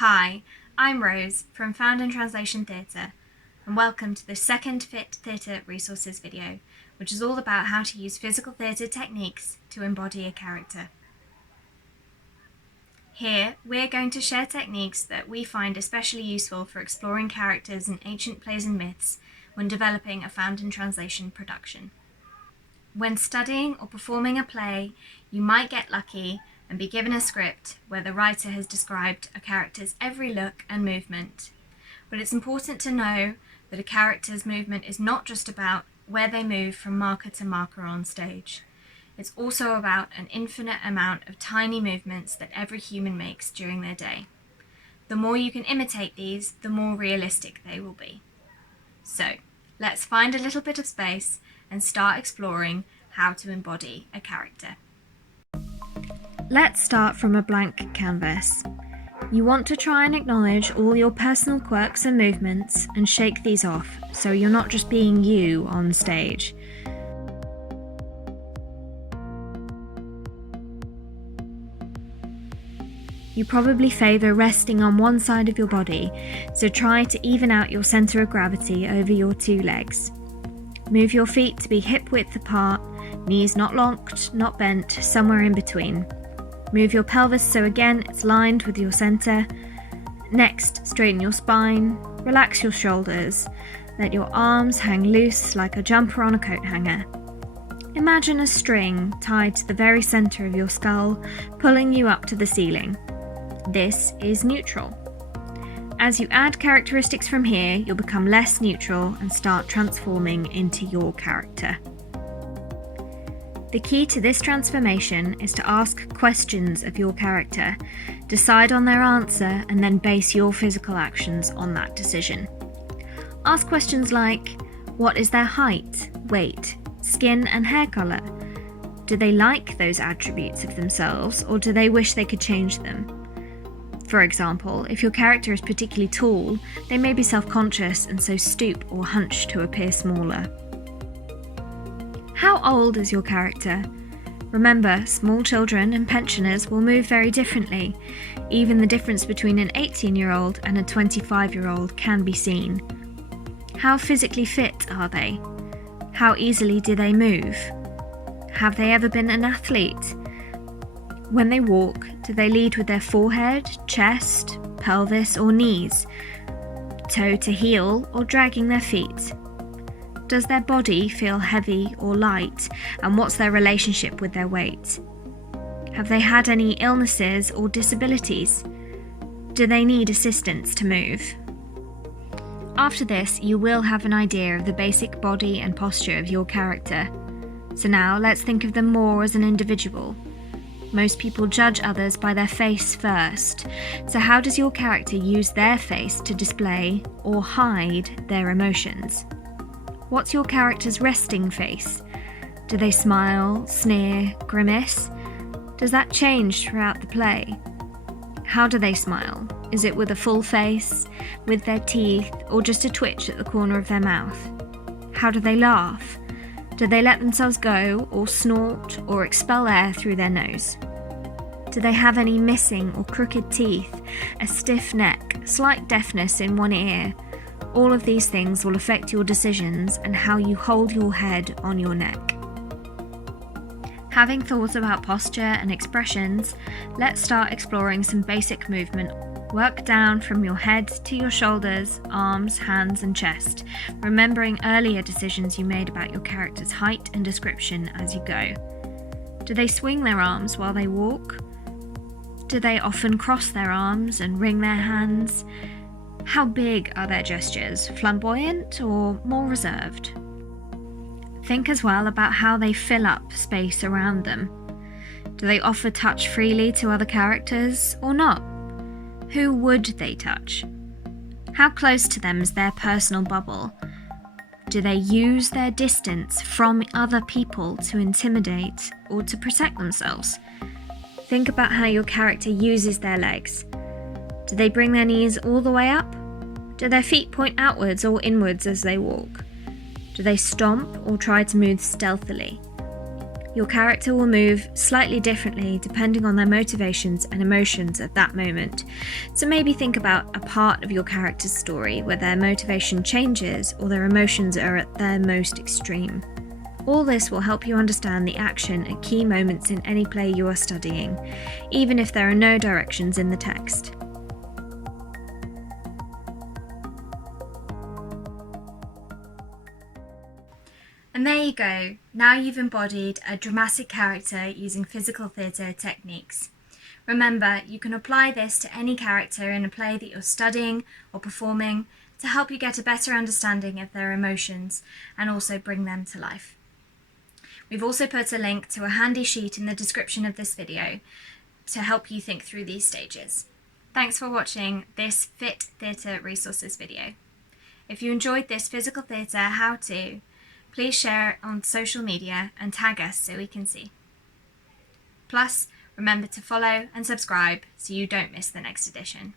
Hi, I'm Rose from Found in Translation Theatre, and welcome to the second Fit Theatre Resources video, which is all about how to use physical theatre techniques to embody a character. Here, we're going to share techniques that we find especially useful for exploring characters in ancient plays and myths when developing a Found in Translation production. When studying or performing a play, you might get lucky and be given a script where the writer has described a character's every look and movement. But it's important to know that a character's movement is not just about where they move from marker to marker on stage. It's also about an infinite amount of tiny movements that every human makes during their day. The more you can imitate these, the more realistic they will be. So, let's find a little bit of space and start exploring how to embody a character. Let's start from a blank canvas. You want to try and acknowledge all your personal quirks and movements and shake these off so you're not just being you on stage. You probably favour resting on one side of your body, so try to even out your centre of gravity over your two legs. Move your feet to be hip width apart, knees not locked, not bent, somewhere in between. Move your pelvis so again it's lined with your centre. Next, straighten your spine, relax your shoulders, let your arms hang loose like a jumper on a coat hanger. Imagine a string tied to the very centre of your skull, pulling you up to the ceiling. This is neutral. As you add characteristics from here, you'll become less neutral and start transforming into your character. The key to this transformation is to ask questions of your character, decide on their answer, and then base your physical actions on that decision. Ask questions like, what is their height, weight, skin and hair colour? Do they like those attributes of themselves, or do they wish they could change them? For example, if your character is particularly tall, they may be self-conscious and so stoop or hunch to appear smaller. How old is your character? Remember, small children and pensioners will move very differently. Even the difference between an 18-year-old and a 25-year-old can be seen. How physically fit are they? How easily do they move? Have they ever been an athlete? When they walk, do they lead with their forehead, chest, pelvis or knees? Toe to heel or dragging their feet? Does their body feel heavy or light, and what's their relationship with their weight? Have they had any illnesses or disabilities? Do they need assistance to move? After this, you will have an idea of the basic body and posture of your character. So now let's think of them more as an individual. Most people judge others by their face first, so how does your character use their face to display or hide their emotions? What's your character's resting face? Do they smile, sneer, grimace? Does that change throughout the play? How do they smile? Is it with a full face, with their teeth, or just a twitch at the corner of their mouth? How do they laugh? Do they let themselves go, or snort, or expel air through their nose? Do they have any missing or crooked teeth, a stiff neck, slight deafness in one ear? All of these things will affect your decisions and how you hold your head on your neck. Having thought about posture and expressions, let's start exploring some basic movement. Work down from your head to your shoulders, arms, hands and chest, remembering earlier decisions you made about your character's height and description as you go. Do they swing their arms while they walk? Do they often cross their arms and wring their hands? How big are their gestures, flamboyant or more reserved? Think as well about how they fill up space around them. Do they offer touch freely to other characters or not? Who would they touch? How close to them is their personal bubble? Do they use their distance from other people to intimidate or to protect themselves? Think about how your character uses their legs. Do they bring their knees all the way up? Do their feet point outwards or inwards as they walk? Do they stomp or try to move stealthily? Your character will move slightly differently depending on their motivations and emotions at that moment. So maybe think about a part of your character's story where their motivation changes or their emotions are at their most extreme. All this will help you understand the action at key moments in any play you are studying, even if there are no directions in the text. And there you go, now you've embodied a dramatic character using physical theatre techniques. Remember, you can apply this to any character in a play that you're studying or performing to help you get a better understanding of their emotions and also bring them to life. We've also put a link to a handy sheet in the description of this video to help you think through these stages. Thanks for watching this Fit Theatre Resources video. If you enjoyed this physical theatre how-to, please share it on social media and tag us so we can see. Plus, remember to follow and subscribe so you don't miss the next edition.